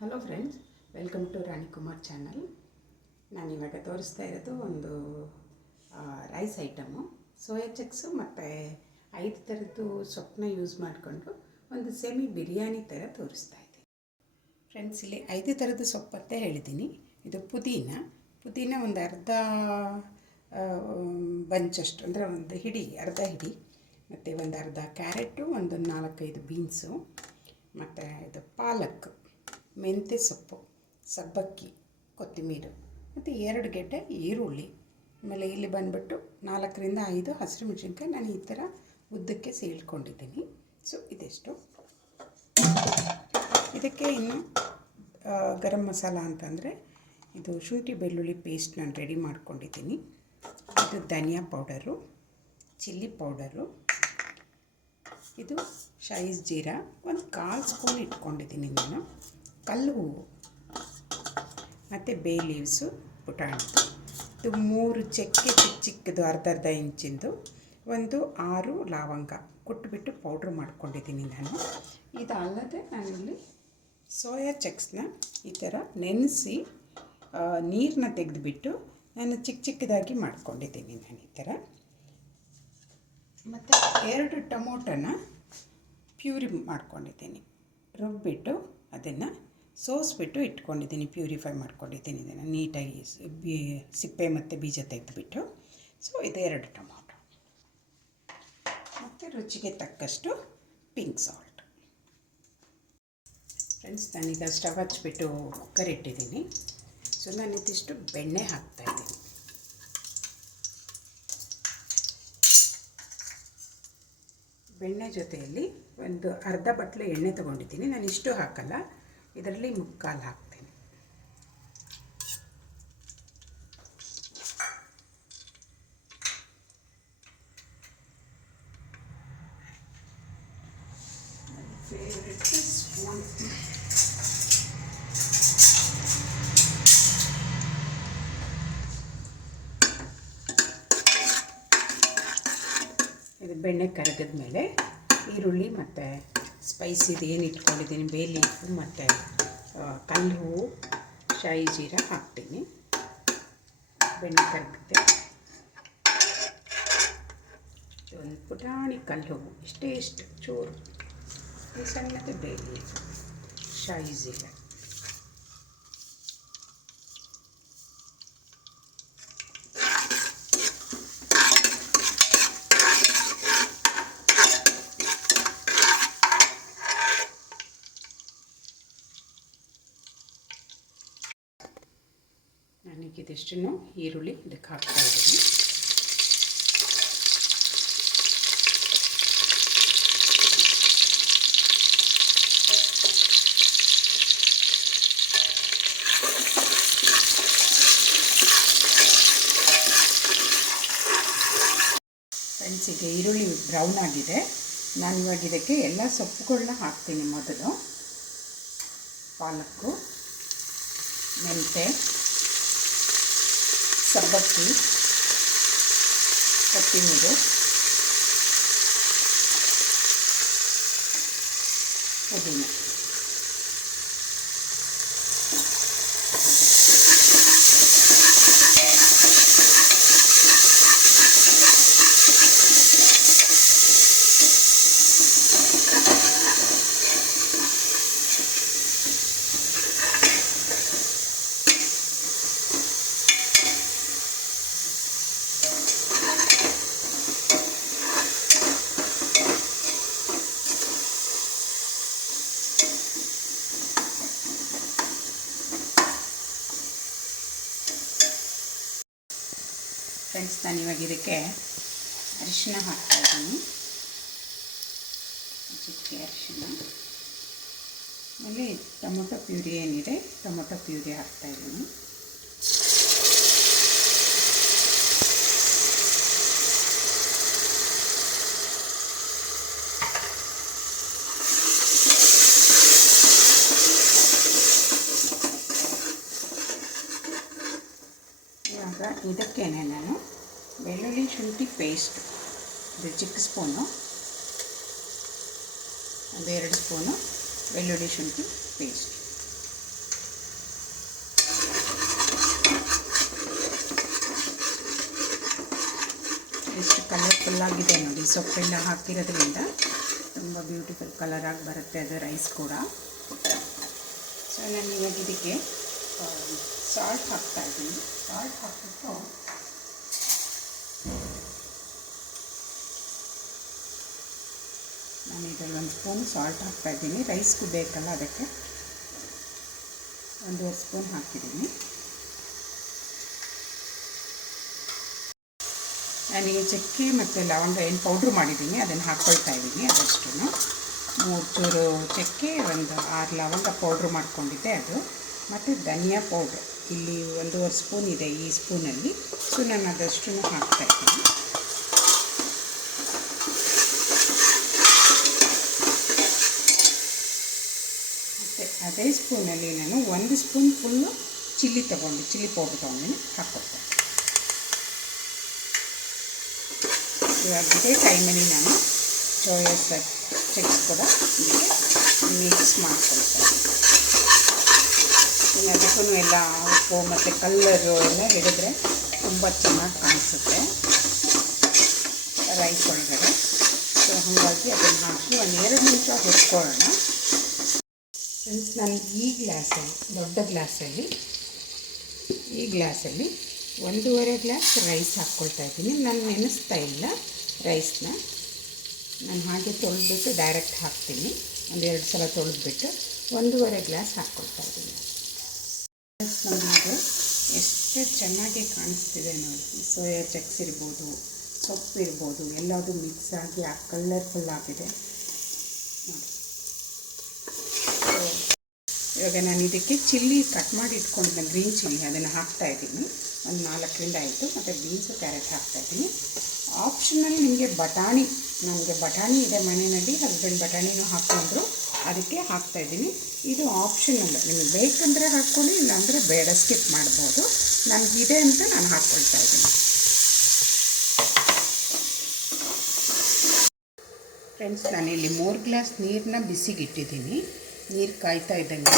Hello friends, welcome to Rani Kumar channel. ನಾನಿವಾಗ ತೋರಿಸ್ತಾ ಇರೋದು ಒಂದು ರೈಸ್ ಐಟಮು, ಸೋಯಾ ಚಕ್ಸು ಮತ್ತು 5 ಥರದ್ದು ಸೊಪ್ಪನ್ನ ಯೂಸ್ ಮಾಡಿಕೊಂಡು ಒಂದು ಸೆಮಿ ಬಿರಿಯಾನಿ ಥರ ತೋರಿಸ್ತಾ ಇದ್ದೀನಿ. ಫ್ರೆಂಡ್ಸ್, ಇಲ್ಲಿ 5 ಥರದ್ದು ಸೊಪ್ಪು ಅಂತ ಹೇಳಿದ್ದೀನಿ. ಇದು ಪುದೀನ ಒಂದು ಅರ್ಧ ಬಂಚಷ್ಟು, ಅಂದರೆ ಒಂದು ಅರ್ಧ ಹಿಡಿ, ಮತ್ತು ಒಂದು ಅರ್ಧ ಕ್ಯಾರೆಟು, ಒಂದು 4-5 ಬೀನ್ಸು, ಮತ್ತು ಇದು ಪಾಲಕ್, ಮೆಂತ್ಯ ಸೊಪ್ಪು, ಸಬ್ಬಕ್ಕಿ, ಕೊತ್ತಂಬರಿ, ಮತ್ತು 2 ಗೆಡ್ಡೆ ಈರುಳ್ಳಿ, ಆಮೇಲೆ ಇಲ್ಲಿ ಬಂದುಬಿಟ್ಟು 4-5 ಹಸಿರು ಮೆಣಸಿನ್ಕಾಯಿ ನಾನು ಈ ಥರ ಉದ್ದಕ್ಕೆ ಸೀಳ್ಕೊಂಡಿದ್ದೀನಿ. ಸೊ ಇದೆಷ್ಟು. ಇದಕ್ಕೆ ಇನ್ನು ಗರಂ ಮಸಾಲ ಅಂತಂದರೆ ಇದು ಶುಂಠಿ ಬೆಳ್ಳುಳ್ಳಿ ಪೇಸ್ಟ್ ನಾನು ರೆಡಿ ಮಾಡ್ಕೊಂಡಿದ್ದೀನಿ. ಇದು ಧನಿಯಾ ಪೌಡರು, ಚಿಲ್ಲಿ ಪೌಡರು, ಇದು ಶಾಯಿ ಜೀರಾ ಒಂದು 1/4 ಸ್ಪೂನ್ ಇಟ್ಕೊಂಡಿದ್ದೀನಿ ನಾನು, ಕಲ್ಲು ಹೂವು, ಮತ್ತು ಬೇ ಲೀವ್ಸು ಪುಟಾಣಿದು, ಇದು 3 ಚಕ್ಕೆ ಚಿಕ್ಕದು ಅರ್ಧ ಇಂಚಿಂದು, ಒಂದು 6 ಲವಂಗ ಕುಟ್ಬಿಟ್ಟು ಪೌಡ್ರ್ ಮಾಡ್ಕೊಂಡಿದ್ದೀನಿ ನಾನು. ಇದಲ್ಲದೆ ನಾನಿಲ್ಲಿ ಸೋಯಾ ಚಕ್ಸ್ನ ಈ ಥರ ನೆನೆಸಿ ನೀರನ್ನ ತೆಗೆದುಬಿಟ್ಟು ನಾನು ಚಿಕ್ಕದಾಗಿ ಮಾಡ್ಕೊಂಡಿದ್ದೀನಿ ನಾನು ಈ ಥರ. ಮತ್ತು 2 ಟೊಮೊಟೊನ ಪ್ಯೂರಿ ಮಾಡ್ಕೊಂಡಿದ್ದೀನಿ, ರುಬ್ಬಿಟ್ಟು ಅದನ್ನು ಸೋಸಿಬಿಟ್ಟು ಇಟ್ಕೊಂಡಿದ್ದೀನಿ, ಪ್ಯೂರಿಫೈ ಮಾಡ್ಕೊಂಡಿದ್ದೀನಿ ಇದನ್ನು ನೀಟಾಗಿ ಸಿಪ್ಪೆ ಮತ್ತು ಬೀಜ ತೆಗೆದುಬಿಟ್ಟು. ಸೊ ಇದು 2 ಟೊಮೊಟೊ, ಮತ್ತು ರುಚಿಗೆ ತಕ್ಕಷ್ಟು ಪಿಂಕ್ ಸಾಲ್ಟ್. ಫ್ರೆಂಡ್ಸ್, ನಾನೀಗ ಸ್ಟವ್ ಹಚ್ಬಿಟ್ಟು ಕುಕ್ಕರ್ ಇಟ್ಟಿದ್ದೀನಿ. ಸೊ ನಾನು ಇದಿಷ್ಟು ಬೆಣ್ಣೆ ಹಾಕ್ತಾಯಿದ್ದೀನಿ. ಬೆಣ್ಣೆ ಜೊತೆಯಲ್ಲಿ ಒಂದು ಅರ್ಧ ಬಟ್ಲು ಎಣ್ಣೆ ತೊಗೊಂಡಿದ್ದೀನಿ. ನಾನು ಇಷ್ಟು ಹಾಕಲ್ಲ, ಇದರಲ್ಲಿ 3/4 ಹಾಕ್ತೀನಿ. Favourite spoon. ಇದು ಬೆಣ್ಣೆ ಕರಗಿದ ಮೇಲೆ ಈರುಳ್ಳಿ ಮತ್ತು ಸ್ಪೈಸಿದು ಏನು ಇಟ್ಕೊಂಡಿದ್ದೀನಿ, ಬೇ ಲೀಫು ಮತ್ತು ಕಲ್ಲು ಹೂವು, ಶಾಯಿ ಜೀರಾ ಹಾಕ್ತೀನಿ. ಬೆಣ್ಣೆ ಕರಗುತ್ತೆ. ಒಂದು ಪುಟಾಣಿ ಕಲ್ಲು ಹೂವು, ಇಷ್ಟು ಚೂರು, ಸಣ್ಣದು ಬೇ ಲೀಫು, ಶಾಯಿ ಜೀರಾ, ನನಗೆ ಇದಿಷ್ಟನ್ನು ಈರುಳ್ಳಿ ಇದಕ್ಕೆ ಹಾಕ್ತಾ ಇದ್ದೀನಿ. ಫ್ರೆಂಡ್ಸ್, ಈಗ ಈರುಳ್ಳಿ ಬ್ರೌನ್ ಆಗಿದೆ. ನಾನಿವಾಗ ಇದಕ್ಕೆ ಎಲ್ಲ ಸೊಪ್ಪುಗಳನ್ನ ಹಾಕ್ತೀನಿ. ಮೊದಲು ಪಾಲಕ್ಕು, ಮೆಂತೆ, ಸಬ್ಬಕ್ಕಿ, ಕೊತ್ತಂಬರಿ, ಪುದೀನ. ಫ್ರೆಂಡ್ಸ್, ನಾನಿವಾಗ ಇದಕ್ಕೆ ಅರಿಶಿನ ಹಾಕ್ತಾಯಿದ್ದೀನಿ, ಚಿಟಿಕೆ ಅರಿಶಿನ. ಆಮೇಲೆ ಟೊಮೊಟೊ ಪ್ಯೂರಿ ಏನಿದೆ, ಟೊಮೊಟೊ ಪ್ಯೂರಿ ಹಾಕ್ತಾಯಿದ್ದೀನಿ. ಇವಾಗ ಇದಕ್ಕೇನೆ ನಾನು ಬೆಳ್ಳುಳ್ಳಿ ಶುಂಠಿ ಪೇಸ್ಟ್, ಇದು ಚಿಕ್ಕ ಸ್ಪೂನು, ಒಂದು 2 ಸ್ಪೂನು ಬೆಳ್ಳುಳ್ಳಿ ಶುಂಠಿ ಪೇಸ್ಟ್, ಕಲರ್ಫುಲ್ಲಾಗಿದೆ ನೋಡಿ. ಸೊಪ್ಪೆಲ್ಲ ಹಾಕಿರೋದ್ರಿಂದ ತುಂಬ ಬ್ಯೂಟಿಫುಲ್ ಕಲರಾಗಿ ಬರುತ್ತೆ ಅದು ರೈಸ್ ಕೂಡ. ಸೊ ನಾನು ಇವಾಗ ಇದಕ್ಕೆ ಸಾಲ್ಟ್ ಹಾಕ್ತಾಯಿದ್ದೀನಿ. ಸಾಲ್ಟ್ ಹಾಕ್ಬಿಟ್ಟು ನಾನು ಇದರಲ್ಲಿ 1 ಸ್ಪೂನ್ ಸಾಲ್ಟ್ ಹಾಕ್ತಾಯಿದ್ದೀನಿ. ರೈಸ್ಗೂ ಬೇಕಲ್ಲ, ಅದಕ್ಕೆ 1.5 ಸ್ಪೂನ್ ಹಾಕಿದ್ದೀನಿ. ನಾನೀಗ ಚಕ್ಕೆ ಮತ್ತು ಲವಂಗ ಏನು ಪೌಡ್ರ್ ಮಾಡಿದ್ದೀನಿ ಅದನ್ನು ಹಾಕ್ಕೊಳ್ತಾ ಇದ್ದೀನಿ. ಅದಷ್ಟು 3 ಚೂರು ಚಕ್ಕೆ, 6 ಲವಂಗ ಪೌಡ್ರ್ ಮಾಡ್ಕೊಂಡಿದ್ದೆ ಅದು, ಮತ್ತು ಧನಿಯಾ ಪೌಡ್ರ್ ಇಲ್ಲಿ 1.5 ಸ್ಪೂನ್ ಇದೆ ಈ ಸ್ಪೂನಲ್ಲಿ. ಸೊ ನಾನು ಅದಷ್ಟು ಹಾಕ್ತಾಯಿದ್ದೀನಿ. ಮತ್ತು ಅದೇ ಸ್ಪೂನಲ್ಲಿ ನಾನು 1 ಸ್ಪೂನ್ ಫುಲ್ಲು ಚಿಲ್ಲಿ ಪೌಡ್ರ್ ತೊಗೊಂಡಿನಿ, ಹಾಕ್ಕೊಳ್ತೇನೆ. ಇವಾಗ ಇದೇ ಟೈಮಲ್ಲಿ ನಾನು ಸೋಯಾ ಚಂಕ್ಸ್ ಕೂಡ ಇದಕ್ಕೆ ಮಿಕ್ಸ್ ಮಾಡ್ಕೊಳ್ತೇನೆ. ಅದಕ್ಕೂ ಎಲ್ಲ ಉಪ್ಪು ಮತ್ತು ಕಲ್ಲರು ಎಲ್ಲ ಹಿಡಿದ್ರೆ ತುಂಬ ಚೆನ್ನಾಗಿ ಕಾಣಿಸುತ್ತೆ ರೈಸ್ ಒಳಗಡೆ. ಸೊ ಹಾಗಾಗಿ ಅದನ್ನು ಹಾಕಿ 1-2 ನಿಮಿಷ ಹುರ್ಕೊಳ್ಳೋಣ. ಫ್ರೆಂಡ್ಸ್, ನಾನು ಈ ದೊಡ್ಡ ಗ್ಲಾಸಲ್ಲಿ 1.5 ಗ್ಲಾಸ್ ರೈಸ್ ಹಾಕ್ಕೊಳ್ತಾ ಇದ್ದೀನಿ. ನಾನು ನೆನೆಸ್ತಾ ಇಲ್ಲ ರೈಸ್ನ, ನಾನು ಹಾಗೆ ತೊಳೆದ್ಬಿಟ್ಟು ಡೈರೆಕ್ಟ್ ಹಾಕ್ತೀನಿ. 1-2 ಸಲ ತೊಳೆದ್ಬಿಟ್ಟು 1.5 ಗ್ಲಾಸ್ ಹಾಕ್ಕೊಳ್ತಾ ಇದ್ದೀನಿ. ನಮಗೆ ಎಷ್ಟು ಚೆನ್ನಾಗಿ ಕಾಣಿಸ್ತಿದೆ ನೋಡಿ. ಸೋಯಾ ಚಂಕ್ಸ್ ಇರ್ಬೋದು, ಸೊಪ್ಪು ಇರ್ಬೋದು, ಎಲ್ಲದೂ ಮಿಕ್ಸ್ ಆಗಿ ಕಲರ್ಫುಲ್ ಆಗಿದೆ ನೋಡಿ. ಇವಾಗ ನಾನು ಇದಕ್ಕೆ ಚಿಲ್ಲಿ ಕಟ್ ಮಾಡಿ ಇಟ್ಕೊಂಡಿದ್ದೆ, ಗ್ರೀನ್ ಚಿಲ್ಲಿ, ಅದನ್ನು ಹಾಕ್ತಾಯಿದ್ದೀನಿ. 4 ಆಯಿತು. ಮತ್ತು ಬೀನ್ಸು, ಕ್ಯಾರೆಟ್ ಹಾಕ್ತಾಯಿದ್ದೀನಿ. ಆಪ್ಷನಲ್ ನಿಮಗೆ ನನಗೆ ಬಟಾಣಿ ಇದೆ ಮನೆಯಲ್ಲಿ, ಹಸ್ಬೆಂಡ್ ಬಟಾಣಿನೂ ಹಾಕ್ಕೊಂಡ್ರು, ಅದಕ್ಕೆ ಹಾಕ್ತಾಯಿದ್ದೀನಿ. ಇದು ಆಪ್ಷನಲ್, ನಿಮಗೆ ಬೇಕಂದರೆ ಹಾಕ್ಕೊಳ್ಳಿ, ಇಲ್ಲಾಂದರೆ ಬೇಡ, ಸ್ಕಿಪ್ ಮಾಡ್ಬೋದು. ನನಗಿದೆ ಅಂತ ನಾನು ಹಾಕ್ಕೊಳ್ತಾ ಇದ್ದೀನಿ. ಫ್ರೆಂಡ್ಸ್, ನಾನಿಲ್ಲಿ 3 ಗ್ಲಾಸ್ ನೀರನ್ನ ಬಿಸಿಗಿಟ್ಟಿದ್ದೀನಿ. ನೀರು ಕಾಯ್ತಾ ಇದ್ದಂಗೆ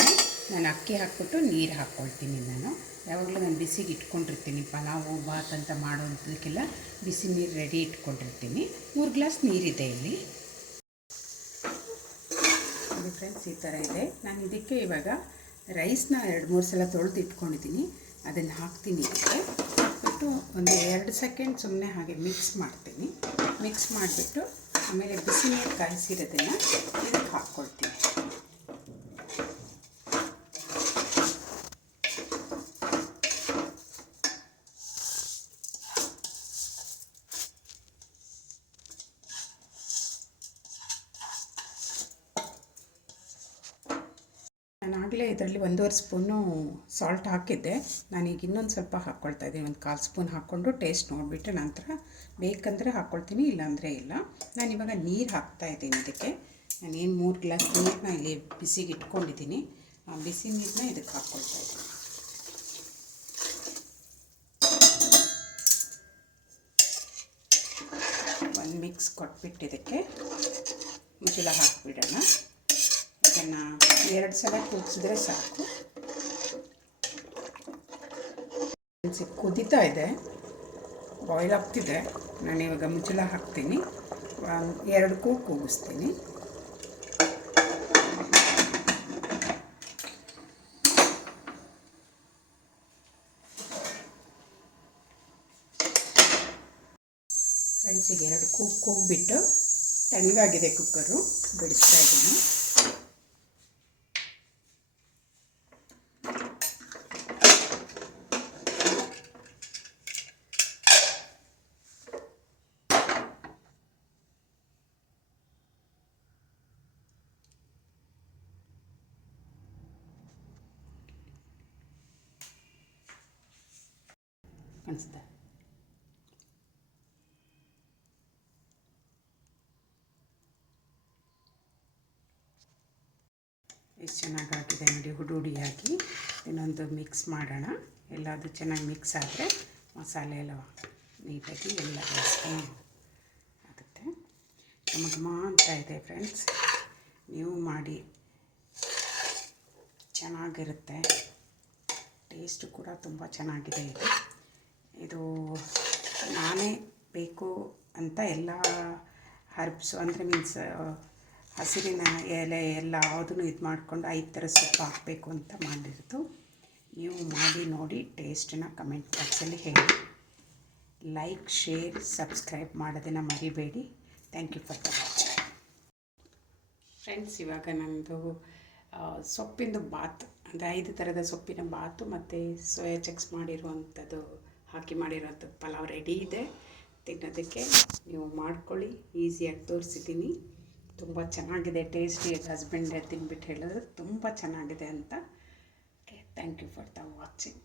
ನಾನು ಅಕ್ಕಿ ಹಾಕ್ಬಿಟ್ಟು ನೀರು ಹಾಕ್ಕೊಳ್ತೀನಿ. ಯಾವಾಗಲೂ ನಾನು ಬಿಸಿಗೆ ಇಟ್ಕೊಂಡಿರ್ತೀನಿ. ಪಲಾವು, ಬಾತ್ ಅಂತ ಮಾಡೋದಕ್ಕೆಲ್ಲ ಬಿಸಿ ನೀರು ರೆಡಿ ಇಟ್ಕೊಂಡಿರ್ತೀನಿ. 3 ಗ್ಲಾಸ್ ನೀರಿದೆ ಇಲ್ಲಿ. ನೋಡಿ ಫ್ರೆಂಡ್ಸ್, ಈ ಥರ ಇದೆ. ನಾನು ಇದಕ್ಕೆ ಇವಾಗ ರೈಸ್ನ 2-3 ಸಲ ತೊಳೆದು ಇಟ್ಕೊಂಡಿದ್ದೀನಿ. ಅದನ್ನು ಹಾಕ್ತೀನಿ. ಇದಕ್ಕೆ ಹಾಕ್ಬಿಟ್ಟು 1-2 ಸೆಕೆಂಡ್ ಸುಮ್ಮನೆ ಹಾಗೆ ಮಿಕ್ಸ್ ಮಾಡ್ತೀನಿ. ಮಿಕ್ಸ್ ಮಾಡಿಬಿಟ್ಟು ಆಮೇಲೆ ಬಿಸಿ ನೀರು ಕಾಯಿಸಿರೋದನ್ನು ಇದಕ್ಕೆ ಹಾಕ್ಕೊಳ್ತೀನಿ. ನಾನಾಗಲೇ ಇದರಲ್ಲಿ 1.5 ಸ್ಪೂನು ಸಾಲ್ಟ್ ಹಾಕಿದ್ದೆ. ನಾನೀಗ ಇನ್ನೊಂದು ಸ್ವಲ್ಪ ಹಾಕ್ಕೊಳ್ತಾ ಇದ್ದೀನಿ. 1/4 ಸ್ಪೂನ್ ಹಾಕ್ಕೊಂಡು ಟೇಸ್ಟ್ ನೋಡಿಬಿಟ್ಟು ನಂತರ ಬೇಕಂದರೆ ಹಾಕ್ಕೊಳ್ತೀನಿ, ಇಲ್ಲಾಂದರೆ ಇಲ್ಲ. ನಾನಿವಾಗ ನೀರು ಹಾಕ್ತಾಯಿದ್ದೀನಿ ಇದಕ್ಕೆ. ನಾನೇನು 3 ಗ್ಲಾಸ್ ನೀರನ್ನ ಇಲ್ಲಿ ಬಿಸಿಗೆ ಇಟ್ಕೊಂಡಿದ್ದೀನಿ. ಆ ಬಿಸಿ ನೀರನ್ನ ಇದಕ್ಕೆ ಹಾಕ್ಕೊಳ್ತಾ ಇದ್ದೀನಿ. ಒಂದು ಮಿಕ್ಸ್ ಕೊಟ್ಬಿಟ್ಟು ಇದಕ್ಕೆ ಮುಚ್ಚಳ ಹಾಕಿಬಿಡೋಣ. ಇದನ್ನು 2 ಸಲ ಕುದಿಸಿದ್ರೆ ಸಾಕು. ಕುದೀತಾ ಇದೆ, ಬಾಯ್ಲ್ ಆಗ್ತಿದೆ. ನಾನಿವಾಗ ಮುಚ್ಚಳ ಹಾಕ್ತೀನಿ. 2 ಕೂಗಿಸ್ತೀನಿ. ಫ್ರೆಂಡ್ಸಿಗೆ 2 ಕೂಗ್ಬಿಟ್ಟು ತಣ್ಣಗಾಗಿದೆ ಕುಕ್ಕರು, ಬಿಡಿಸ್ತಾ ಇದ್ದೀನಿ. ಕಾಣಿಸ್ತಾ ಎಷ್ಟು ಚೆನ್ನಾಗಾಗಿದೆ ನೋಡಿ, ಹುಡುಡಿಯಾಗಿ. ಇನ್ನೊಂದು ಮಿಕ್ಸ್ ಮಾಡೋಣ. ಎಲ್ಲದು ಚೆನ್ನಾಗಿ ಮಿಕ್ಸ್ ಆದರೆ ಮಸಾಲೆ ಎಲ್ಲ ನೀಟಾಗಿ ಎಲ್ಲ ಆಗುತ್ತೆ. ಘಮ ಅಂತ ಇದೆ ಫ್ರೆಂಡ್ಸ್, ನೀವು ಮಾಡಿ, ಚೆನ್ನಾಗಿರುತ್ತೆ. ಟೇಸ್ಟು ಕೂಡ ತುಂಬ ಚೆನ್ನಾಗಿದೆ. ಇದು ನಾನೇ ಬೇಕು ಅಂತ ಎಲ್ಲ ಹರ್ಬ್ಸು ಅಂದರೆ ಮೀನ್ಸ್ ಹಸಿರಿನ ಎಲೆ ಎಲ್ಲ ಯಾವುದನ್ನು ಇದು ಮಾಡಿಕೊಂಡು 5 ಥರ ಸೊಪ್ಪು ಹಾಕಬೇಕು ಅಂತ ಮಾಡಿರೋದು. ನೀವು ಮಾಡಿ ನೋಡಿ ಟೇಸ್ಟನ್ನ ಕಮೆಂಟ್ ಬಾಕ್ಸಲ್ಲಿ ಹೇಳಿ. ಲೈಕ್, ಶೇರ್, ಸಬ್ಸ್ಕ್ರೈಬ್ ಮಾಡೋದನ್ನು ಮರಿಬೇಡಿ. Thank you for the watching. Friends, ಇವಾಗ ನಮ್ಮದು ಸೊಪ್ಪಿಂದು ಬಾತ್ ಅಂದರೆ 5 ಥರದ ಸೊಪ್ಪಿನ ಬಾತು ಮತ್ತು ಸೋಯಾ ಚಂಕ್ಸ್ ಮಾಡಿರುವಂಥದ್ದು ಹಾಕಿ ಮಾಡಿರೋಂಥ ಪಲಾವ್ ರೆಡಿ ಇದೆ. ತಿನ್ನೋದಕ್ಕೆ ನೀವು ಮಾಡ್ಕೊಳ್ಳಿ. ಈಸಿಯಾಗಿ ತೋರಿಸಿದ್ದೀನಿ. ತುಂಬ ಚೆನ್ನಾಗಿದೆ, ಟೇಸ್ಟಿ. ಹಸ್ಬೆಂಡ್ ತಿಂದ್ಬಿಟ್ಟು ಹೇಳಿದ್ರು ತುಂಬ ಚೆನ್ನಾಗಿದೆ ಅಂತ. Okay, thank you for the watching.